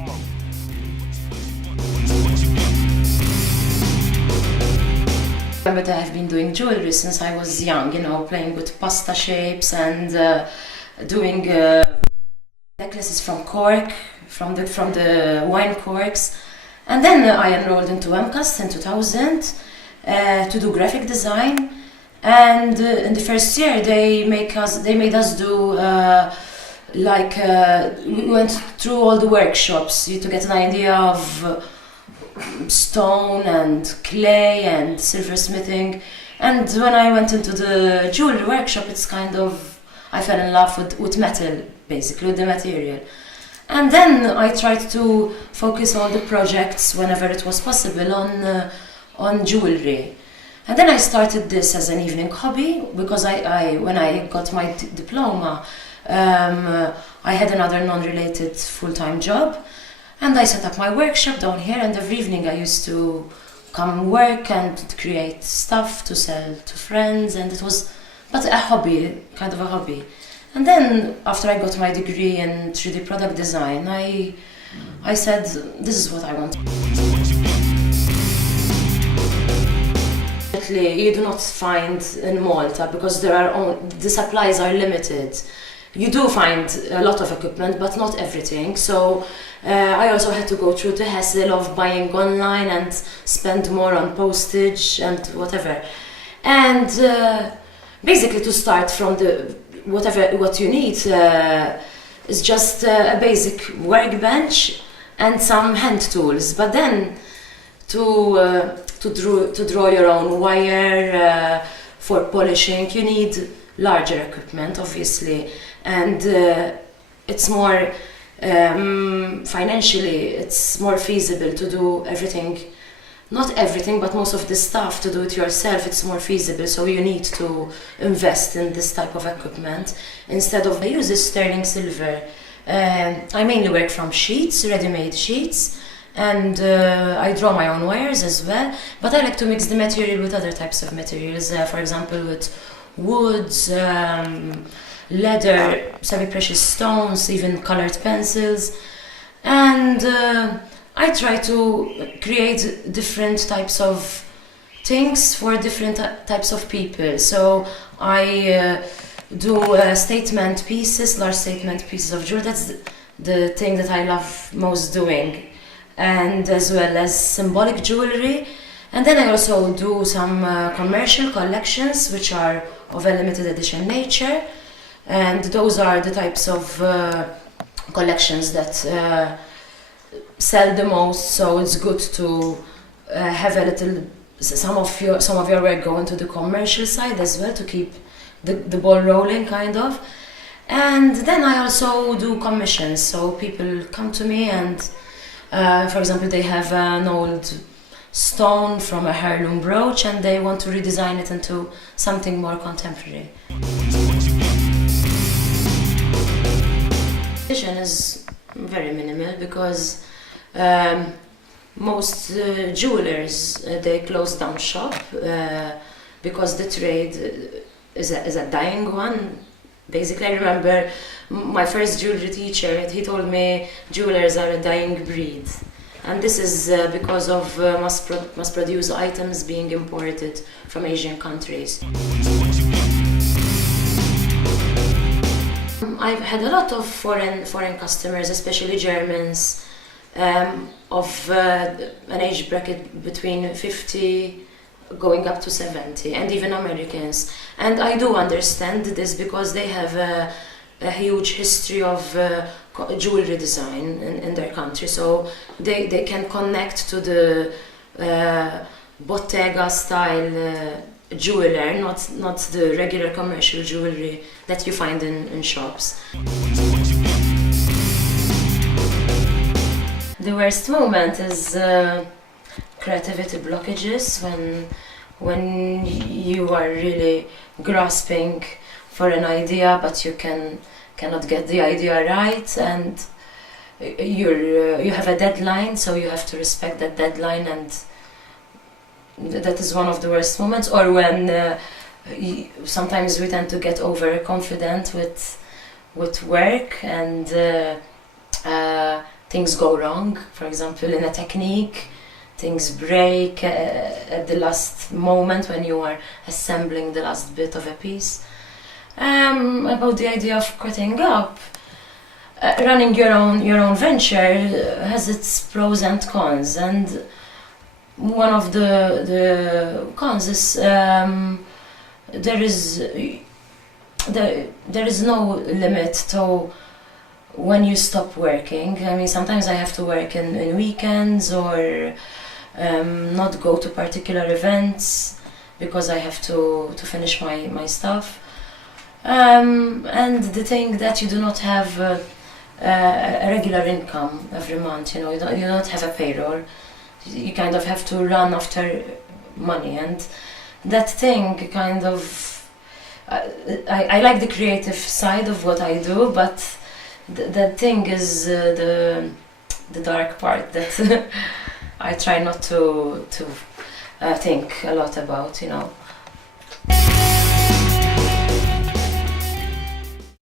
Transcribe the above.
I remember that I've been doing jewellery since I was young, you know, playing with pasta shapes and doing necklaces from cork, from the wine corks. And then I enrolled into MCAST in 2000 to do graphic design. And in the first year, they made us do we went through all the workshops to get an idea of stone and clay and silversmithing. And when I went into the jewelry workshop, it's kind of, I fell in love with metal, basically, with the material. And then I tried to focus all the projects, whenever it was possible, on jewelry. And then I started this as an evening hobby, because when I got my diploma, I had another non-related full-time job. And I set up my workshop down here, and every evening I used to come work and create stuff to sell to friends, and it was a hobby, kind of a hobby. And then after I got my degree in 3D product design, I said, this is what I want. You do not find in Malta, because the supplies are limited. You do find a lot of equipment, but not everything. So I also had to go through the hassle of buying online and spend more on postage and whatever. And basically, to start from what you need is just a basic workbench and some hand tools. But then to draw your own wire for polishing, you need larger equipment, obviously. And it's more financially, it's more feasible to do everything, not everything, but most of the stuff to do it yourself. It's more feasible, so you need to invest in this type of equipment instead of. I use sterling silver. I mainly work from sheets, ready-made sheets, and I draw my own wires as well, but I like to mix the material with other types of materials, for example with woods, leather, semi-precious stones, even colored pencils. And I try to create different types of things for different types of people. So I do statement pieces, large statement pieces of jewelry. That's the thing that I love most doing. And as well as symbolic jewelry. And then I also do some commercial collections, which are of a limited edition nature. And those are the types of collections that sell the most. So it's good to have a little, some of your work go into the commercial side as well, to keep the ball rolling, kind of. And then I also do commissions. So people come to me and, for example, they have an old stone from a heirloom brooch and they want to redesign it into something more contemporary. Competition is very minimal, because most jewelers, they close down shop because the trade is a dying one. Basically, I remember my first jewelry teacher, he told me jewelers are a dying breed. And this is because of mass-produced items being imported from Asian countries. I've had a lot of foreign customers, especially Germans, of an age bracket between 50 going up to 70, and even Americans. And I do understand this, because they have a huge history of jewelry design in their country, so they can connect to the bottega style jeweler, not the regular commercial jewelry that you find in shops. The worst moment is creativity blockages, when you are really grasping for an idea, but you cannot get the idea right, and you have a deadline, so you have to respect that deadline, and that is one of the worst moments. Or when sometimes we tend to get overconfident with work, and things go wrong. For example, in a technique, things break at the last moment when you are assembling the last bit of a piece. About the idea of cutting up, running your own venture has its pros and cons, and one of the cons is there is no limit to when you stop working. I mean, sometimes I have to work in weekends or not go to particular events because I have to finish my stuff. And the thing that you do not have a regular income every month, you don't have a payroll. You kind of have to run after money, and that thing kind of I like the creative side of what I do, but that thing is the dark part that I try not to think a lot about,